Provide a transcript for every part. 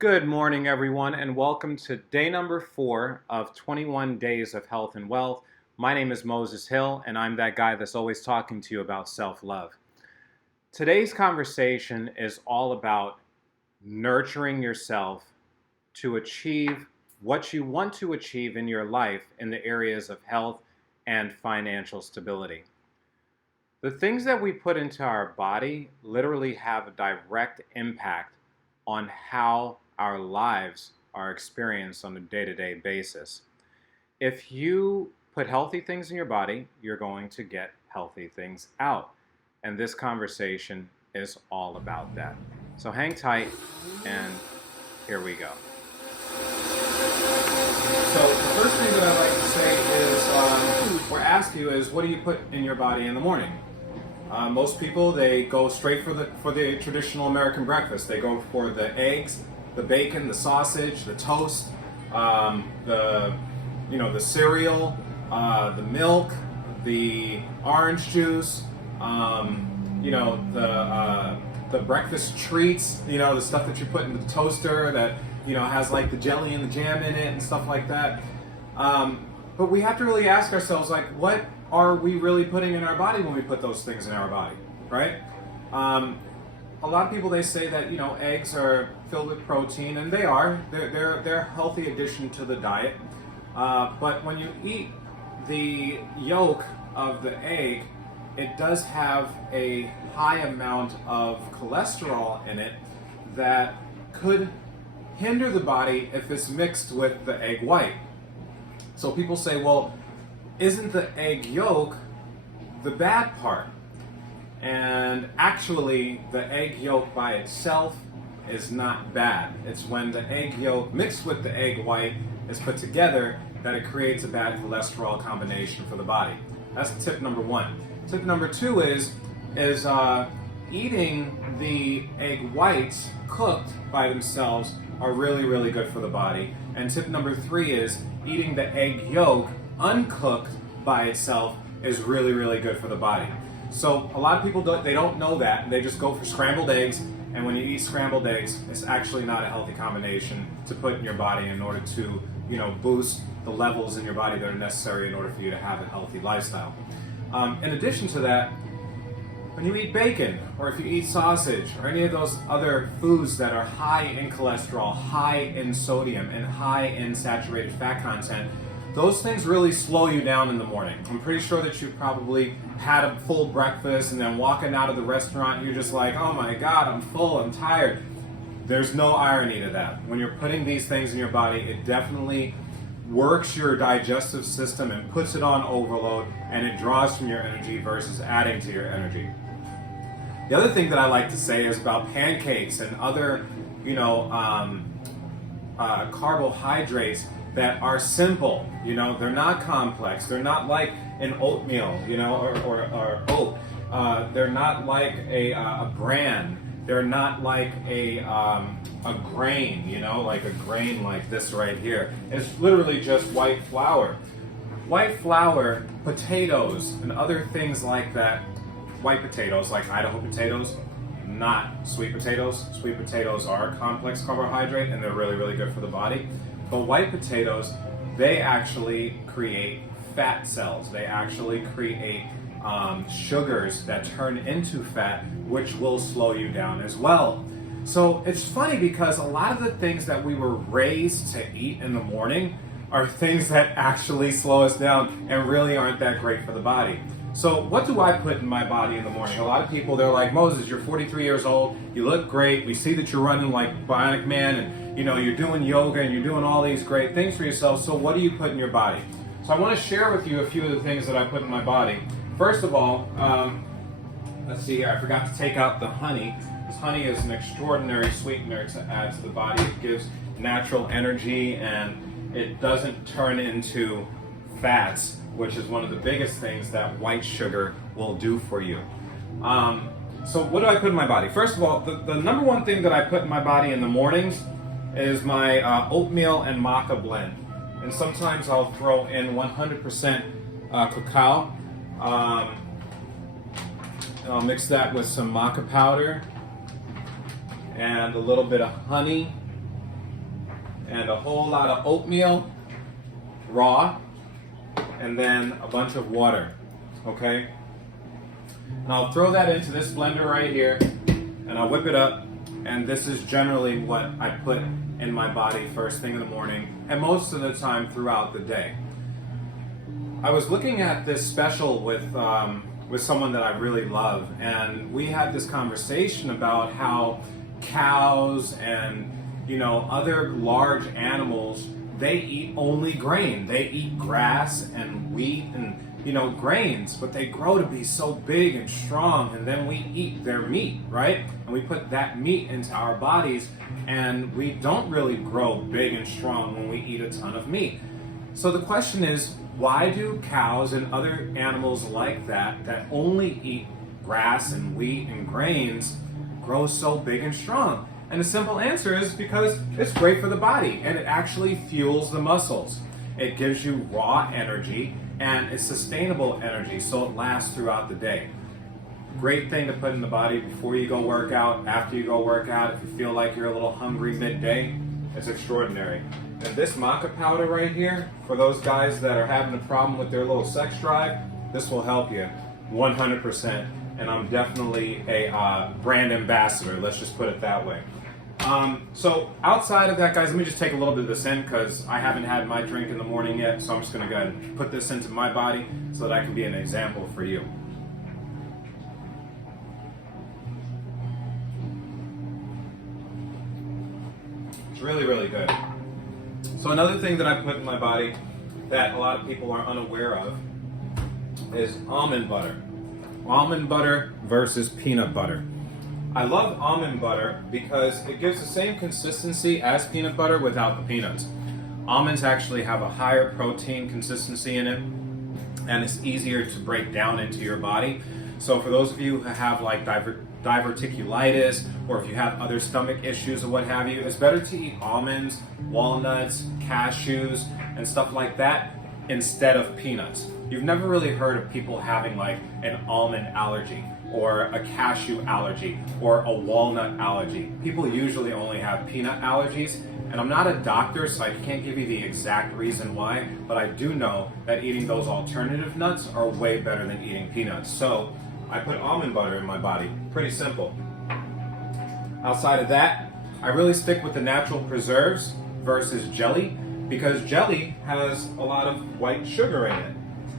Good morning, everyone, and welcome to day number 4 of 21 Days of Health and Wealth. My name is Moses Hill, and I'm that guy that's always talking to you about self-love. Today's conversation is all about nurturing yourself to achieve what you want to achieve in your life in the areas of health and financial stability. The things that we put into our body literally have a direct impact on how our lives are experienced on a day-to-day basis. If you put healthy things in your body, you're going to get healthy things out. And this conversation is all about that. So hang tight, and here we go. So the first thing that I'd like to say is, or ask you is, what do you put in your body in the morning? Most people, they go straight for the traditional American breakfast. They go for the eggs, the bacon, the sausage, the toast, the cereal, the milk, the orange juice, the breakfast treats, the stuff that you put in the toaster that has like the jelly and the jam in it and stuff like that. But we have to really ask ourselves, like, what are we really putting in our body when we put those things in our body, right? A lot of people, they say that eggs are filled with protein, and they are. They're a healthy addition to the diet. But when you eat the yolk of the egg, it does have a high amount of cholesterol in it that could hinder the body if it's mixed with the egg white. So people say, well, isn't the egg yolk the bad part? And actually, the egg yolk by itself is not bad. It's when the egg yolk mixed with the egg white is put together that it creates a bad cholesterol combination for the body. That's tip number 1. Tip number 2 is eating the egg whites cooked by themselves are really, really good for the body. And tip number 3 is eating the egg yolk uncooked by itself is really, really good for the body. So a lot of people don't know that, and they just go for scrambled eggs, and when you eat scrambled eggs, it's actually not a healthy combination to put in your body in order to boost the levels in your body that are necessary in order for you to have a healthy lifestyle. In addition to that, when you eat bacon, or if you eat sausage, or any of those other foods that are high in cholesterol, high in sodium, and high in saturated fat content, those things really slow you down in the morning. I'm pretty sure that you probably had a full breakfast and then walking out of the restaurant, you're just like, oh my God, I'm full, I'm tired. There's no irony to that. When you're putting these things in your body, it definitely works your digestive system and puts it on overload, and it draws from your energy versus adding to your energy. The other thing that I like to say is about pancakes and other, carbohydrates that are simple. They're not complex. They're not like an oatmeal, or oat. They're not like a bran. They're not like a grain, like a grain like this right here. It's literally just white flour. White flour, potatoes, and other things like that. White potatoes, like Idaho potatoes, not sweet potatoes. Sweet potatoes are a complex carbohydrate, and they're really, really good for the body. But white potatoes, they actually create fat cells. They actually create sugars that turn into fat, which will slow you down as well. So it's funny because a lot of the things that we were raised to eat in the morning are things that actually slow us down and really aren't that great for the body. So what do I put in my body in the morning? A lot of people, they're like, Moses, you're 43 years old, you look great, we see that you're running like Bionic Man, and you're doing yoga and you're doing all these great things for yourself, so what do you put in your body? So I want to share with you a few of the things that I put in my body. First of all, let's see here, I forgot to take out the honey. This honey is an extraordinary sweetener to add to the body. It gives natural energy, and it doesn't turn into fats, which is one of the biggest things that white sugar will do for you. So what do I put in my body? First of all, the number one thing that I put in my body in the mornings is my oatmeal and maca blend. And sometimes I'll throw in 100% cacao. And I'll mix that with some maca powder and a little bit of honey and a whole lot of oatmeal, raw, and then a bunch of water, okay? And I'll throw that into this blender right here, and I'll whip it up, and this is generally what I put in my body first thing in the morning, and most of the time throughout the day. I was looking at this special with someone that I really love, and we had this conversation about how cows and other large animals, they eat only grain. They eat grass and wheat and grains, but they grow to be so big and strong, and then we eat their meat, right? And we put that meat into our bodies, and we don't really grow big and strong when we eat a ton of meat. So the question is, why do cows and other animals like that only eat grass and wheat and grains grow so big and strong? And the simple answer is because it's great for the body, and it actually fuels the muscles. It gives you raw energy, and it's sustainable energy, so it lasts throughout the day. Great thing to put in the body before you go work out, after you go work out, if you feel like you're a little hungry midday. It's extraordinary. And this maca powder right here, for those guys that are having a problem with their little sex drive, this will help you 100%. And I'm definitely a brand ambassador, let's just put it that way. So outside of that, guys, let me just take a little bit of this in because I haven't had my drink in the morning yet, so I'm just going to go ahead and put this into my body so that I can be an example for you. It's really, really good. So another thing that I put in my body that a lot of people are unaware of is almond butter. Almond butter versus peanut butter. I love almond butter because it gives the same consistency as peanut butter without the peanuts. Almonds actually have a higher protein consistency in it, and it's easier to break down into your body. So for those of you who have like diverticulitis, or if you have other stomach issues or what have you, it's better to eat almonds, walnuts, cashews, and stuff like that instead of peanuts. You've never really heard of people having like an almond allergy or a cashew allergy or a walnut allergy. People usually only have peanut allergies, and I'm not a doctor, so I can't give you the exact reason why, but I do know that eating those alternative nuts are way better than eating peanuts. So I put almond butter in my body. Pretty simple. Outside of that, I really stick with the natural preserves versus jelly, because jelly has a lot of white sugar in it,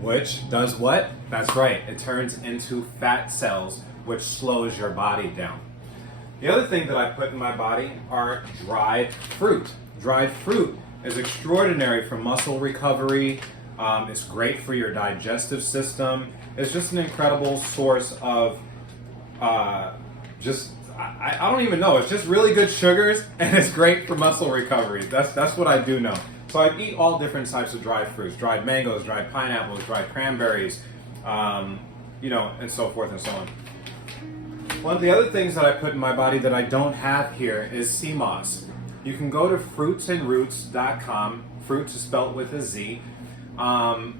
which does what? That's right, it turns into fat cells, which slows your body down. The other thing that I put in my body are dried fruit. Dried fruit is extraordinary for muscle recovery. It's great for your digestive system. It's just an incredible source of I don't even know. It's just really good sugars, and it's great for muscle recovery. That's what I do know. So I eat all different types of dried fruits: dried mangoes, dried pineapples, dried cranberries, and so forth and so on. One of the other things that I put in my body that I don't have here is sea moss. You can go to fruitsandroots.com. Fruits is spelled with a Z, and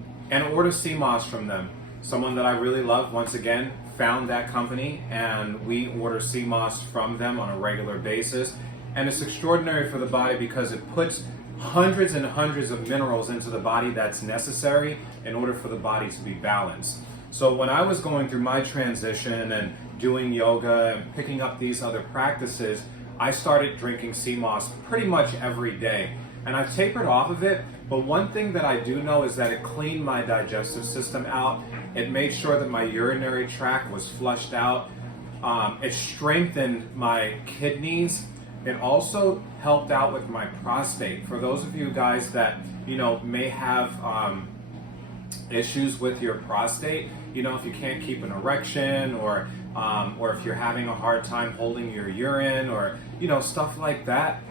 order sea moss from them. Someone that I really love, once again, found that company, and we order sea moss from them on a regular basis. And it's extraordinary for the body because it puts hundreds and hundreds of minerals into the body that's necessary in order for the body to be balanced. So when I was going through my transition and doing yoga and picking up these other practices, I started drinking sea moss pretty much every day. And I've tapered off of it, but one thing that I do know is that it cleaned my digestive system out. It made sure that my urinary tract was flushed out. It strengthened my kidneys. It also helped out with my prostate. For those of you guys that, may have issues with your prostate, if you can't keep an erection, or if you're having a hard time holding your urine, or, stuff like that,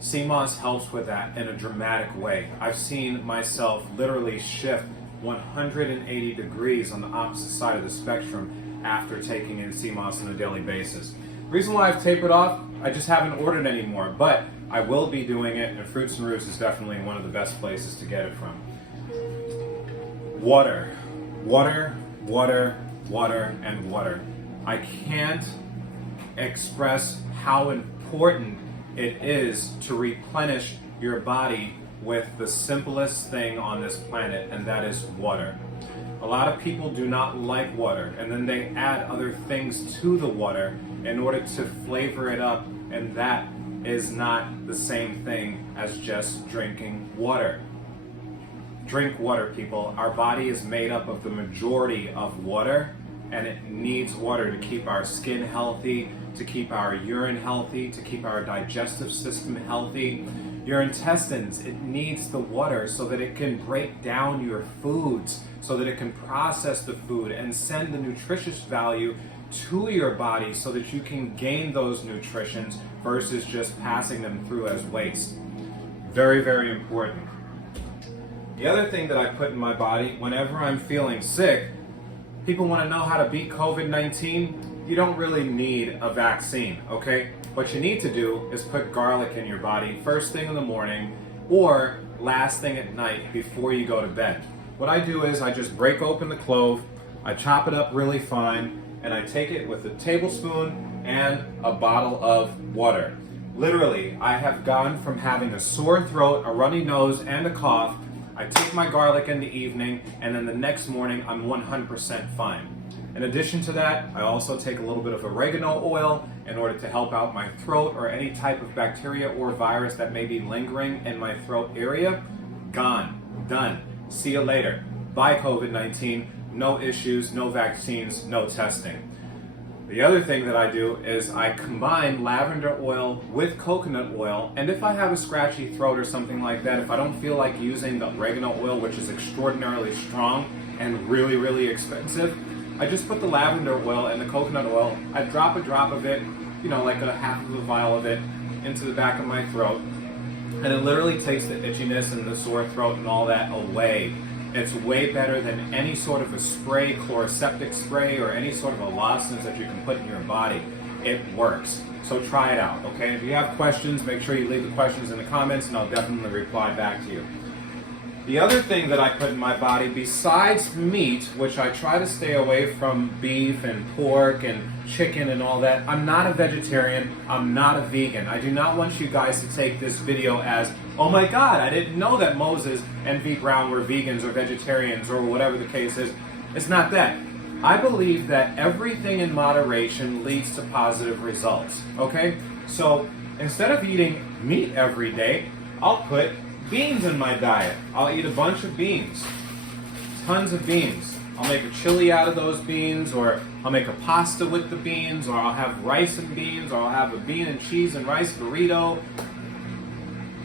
sea moss helps with that in a dramatic way. I've seen myself literally shift 180 degrees on the opposite side of the spectrum after taking in sea moss on a daily basis. The reason why I've tapered off, I just haven't ordered anymore, but I will be doing it, and Fruits and Roots is definitely one of the best places to get it from. Water, water, water, water, and water. I can't express how important it is to replenish your body with the simplest thing on this planet, and that is water. A lot of people do not like water, and then they add other things to the water in order to flavor it up, and that is not the same thing as just drinking water. Drink water, people. Our body is made up of the majority of water, and it needs water to keep our skin healthy, to keep our urine healthy, to keep our digestive system healthy. Your intestines, it needs the water so that it can break down your foods, so that it can process the food and send the nutritious value to your body so that you can gain those nutritions versus just passing them through as waste. Very, very important. The other thing that I put in my body whenever I'm feeling sick, people want to know how to beat COVID-19. You don't really need a vaccine, okay? What you need to do is put garlic in your body first thing in the morning or last thing at night before you go to bed. What I do is I just break open the clove, I chop it up really fine, and I take it with a tablespoon and a bottle of water. Literally, I have gone from having a sore throat, a runny nose, and a cough. I take my garlic in the evening, and then the next morning I'm 100% fine. In addition to that, I also take a little bit of oregano oil in order to help out my throat or any type of bacteria or virus that may be lingering in my throat area. Gone. Done. See you later. Bye, COVID-19. No issues, no vaccines, no testing. The other thing that I do is I combine lavender oil with coconut oil, and if I have a scratchy throat or something like that, if I don't feel like using the oregano oil, which is extraordinarily strong and really, really expensive, I just put the lavender oil and the coconut oil, I drop a drop of it, like a half of a vial of it, into the back of my throat, and it literally takes the itchiness and the sore throat and all that away. It's way better than any sort of a spray, chloroseptic spray, or any sort of a lozenge that you can put in your body. It works. So try it out, okay? If you have questions, make sure you leave the questions in the comments, and I'll definitely reply back to you. The other thing that I put in my body, besides meat, which I try to stay away from beef and pork and chicken and all that, I'm not a vegetarian, I'm not a vegan. I do not want you guys to take this video as, oh my God, I didn't know that Moses and V. Brown were vegans or vegetarians or whatever the case is. It's not that. I believe that everything in moderation leads to positive results, okay? So instead of eating meat every day, I'll put beans in my diet. I'll eat a bunch of beans, tons of beans. I'll make a chili out of those beans, or I'll make a pasta with the beans, or I'll have rice and beans, or I'll have a bean and cheese and rice burrito.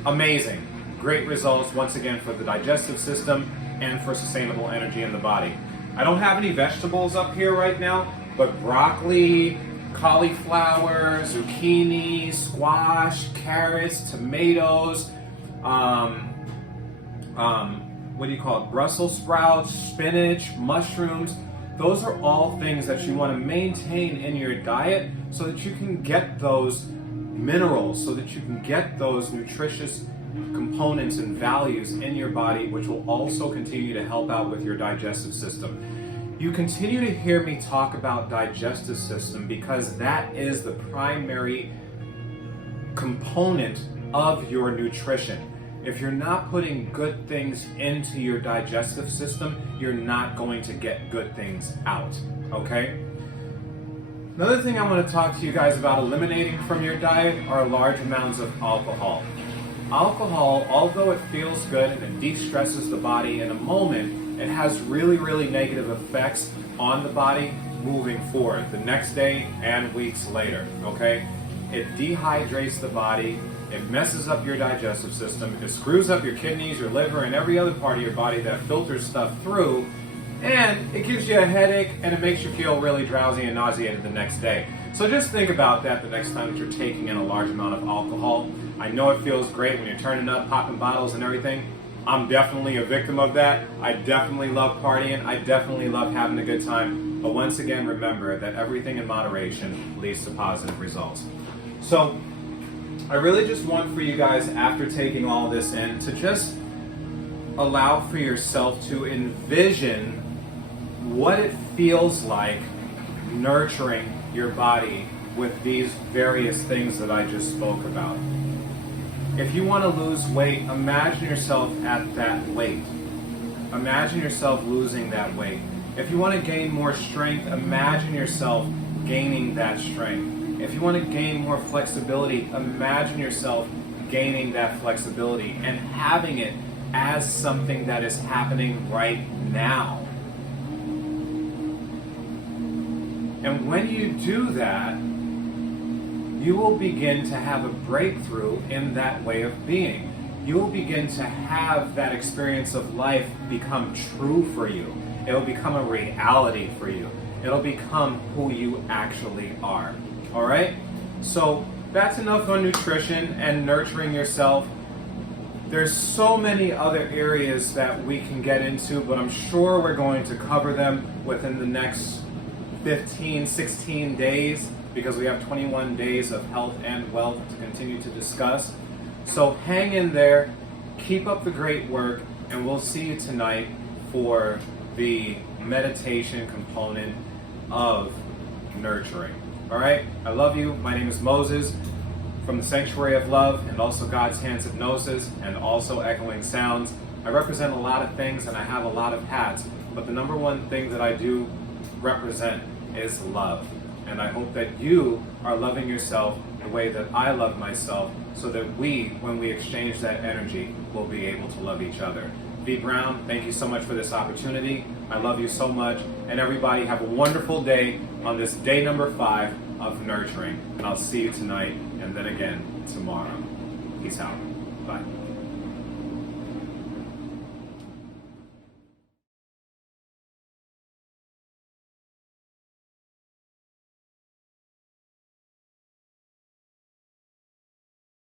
Amazing. Great results, once again, for the digestive system and for sustainable energy in the body. I don't have any vegetables up here right now, but broccoli, cauliflower, zucchini, squash, carrots, tomatoes, what do you call it? Brussels sprouts, spinach, mushrooms. Those are all things that you want to maintain in your diet so that you can get those minerals, so that you can get those nutritious components and values in your body, which will also continue to help out with your digestive system. You continue to hear me talk about digestive system because that is the primary component of your nutrition. If you're not putting good things into your digestive system, you're not going to get good things out, okay? Another thing I want to talk to you guys about eliminating from your diet are large amounts of alcohol. Alcohol, although it feels good and it de-stresses the body in a moment, it has really, really negative effects on the body moving forward, the next day and weeks later, okay? It dehydrates the body, it messes up your digestive system, it screws up your kidneys, your liver, and every other part of your body that filters stuff through, and it gives you a headache and it makes you feel really drowsy and nauseated the next day. So just think about that the next time that you're taking in a large amount of alcohol. I know it feels great when you're turning up, popping bottles and everything. I'm definitely a victim of that. I definitely love partying. I definitely love having a good time. But once again, remember that everything in moderation leads to positive results. So I really just want for you guys, after taking all this in, to just allow for yourself to envision what it feels like nurturing your body with these various things that I just spoke about. If you want to lose weight, imagine yourself at that weight. Imagine yourself losing that weight. If you want to gain more strength, imagine yourself gaining that strength. If you want to gain more flexibility, imagine yourself gaining that flexibility and having it as something that is happening right now. And when you do that, you will begin to have a breakthrough in that way of being. You will begin to have that experience of life become true for you. It will become a reality for you. It'll become who you actually are. All right? So that's enough on nutrition and nurturing yourself. There's so many other areas that we can get into, but I'm sure we're going to cover them within the next 15, 16 days, because we have 21 days of health and wealth to continue to discuss. So hang in there, keep up the great work, and we'll see you tonight for the meditation component of nurturing. All right? I love you. My name is Moses from the Sanctuary of Love and also God's Hands Hypnosis and also Echoing Sounds. I represent a lot of things and I have a lot of hats, but the number one thing that I do represent is love. And I hope that you are loving yourself the way that I love myself, so that we, when we exchange that energy, will be able to love each other. V. Brown, thank you so much for this opportunity. I love you so much. And everybody have a wonderful day on this day number 5 of nurturing. And I'll see you tonight and then again tomorrow. Peace out. Bye.